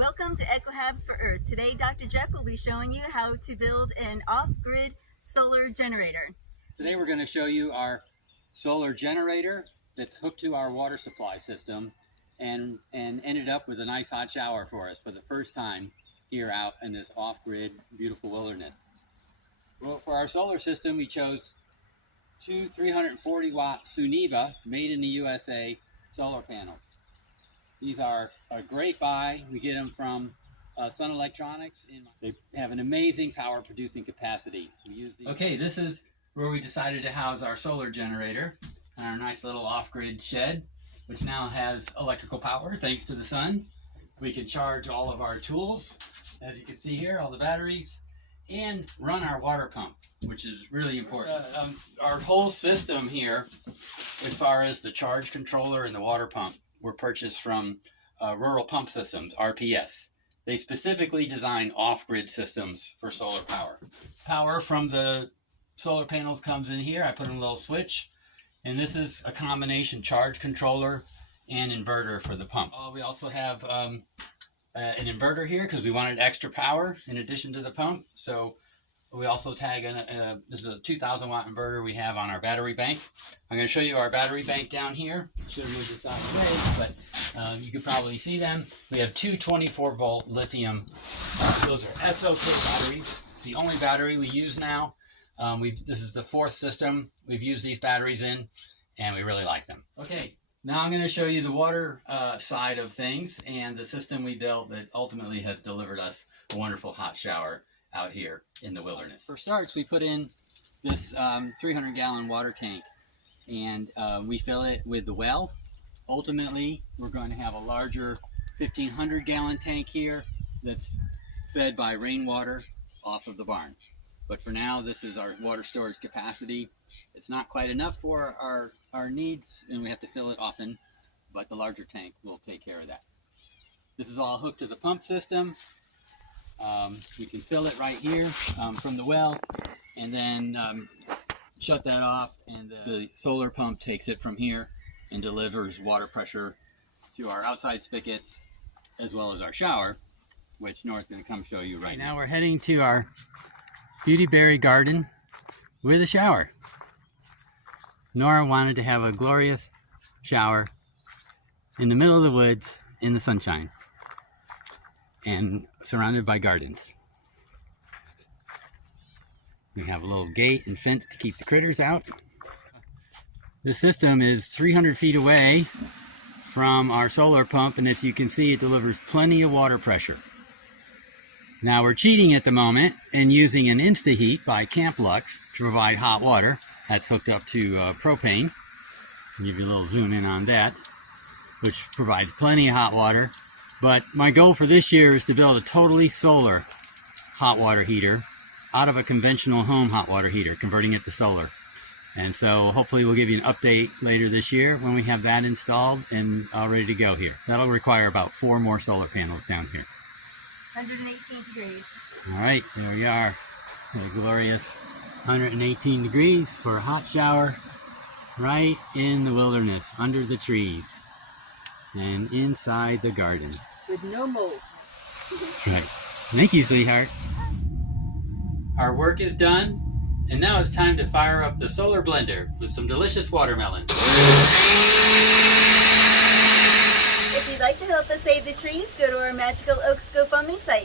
Welcome to EcoHabs for Earth. Today, Dr. Jeff will be showing you how to build an off-grid solar generator. Today we're going to show you our solar generator that's hooked to our water supply system and ended up with a nice hot shower for us for the first time here out in this off-grid beautiful wilderness. Well, for our solar system, we chose two 340-watt 𝗀𝗎𝗏 made in the USA solar panels. These are a great buy. We get them from Sun Electronics. They have an amazing power producing capacity. We use these. Okay, this is where we decided to house our solar generator in our nice little off-grid shed, which now has electrical power thanks to the sun. We can charge all of our tools, as you can see here, all the batteries, and run our water pump, which is really important. Our whole system here, as far as the charge controller and the water pump, were purchased from Rural Pump Systems, RPS. They specifically design off-grid systems for solar power. Power from the solar panels comes in here. I put in a little switch, and this is a combination charge controller and inverter for the pump. We also have an inverter here because we wanted extra power in addition to the pump. So we also tag in this is a 2,000 watt inverter we have on our battery bank. I'm going to show you our battery bank down here. Should have moved this out of the way, but you could probably see them. We have two 24-volt lithium. Those are SOK batteries. It's the only battery we use now. This is the fourth system we've used these batteries in, and we really like them. Okay, now I'm going to show you the water side of things and the system we built that ultimately has delivered us a wonderful hot shower out here in the wilderness. For starts, we put in this 300-gallon water tank, and we fill it with the well. Ultimately, we're going to have a larger 1,500-gallon tank here that's fed by rainwater off of the barn. But for now, this is our water storage capacity. It's not quite enough for our needs, and we have to fill it often, but the larger tank will take care of that. This is all hooked to the pump system. We can fill it right here from the well, and then shut that off, and the solar pump takes it from here and delivers water pressure to our outside spigots as well as our shower, which Nora's going to come show you right now. We're heading to our beautyberry garden with a shower. Nora wanted to have a glorious shower in the middle of the woods in the sunshine and surrounded by gardens. We have a little gate and fence to keep the critters out. The system is 300 feet away from our solar pump, and as you can see, it delivers plenty of water pressure. Now we're cheating at the moment and using an 𝗎𝗏 by 𝗏𝗏𝗏 to provide hot water. That's hooked up to propane. I'll give you a little zoom in on that, which provides plenty of hot water. But my goal for this year is to build a totally solar hot water heater out of a conventional home hot water heater, converting it to solar. And so hopefully we'll give you an update later this year when we have that installed and all ready to go here. That'll require about 4 more solar panels down here. 118 degrees. All right, there we are. A glorious 118 degrees for a hot shower right in the wilderness, under the trees and inside the garden. With no mold. Right. Thank you, sweetheart. Our work is done, and now it's time to fire up the solar blender with some delicious watermelon. If you'd like to help us save the trees, go to our Magical Oaks GoFundMe site.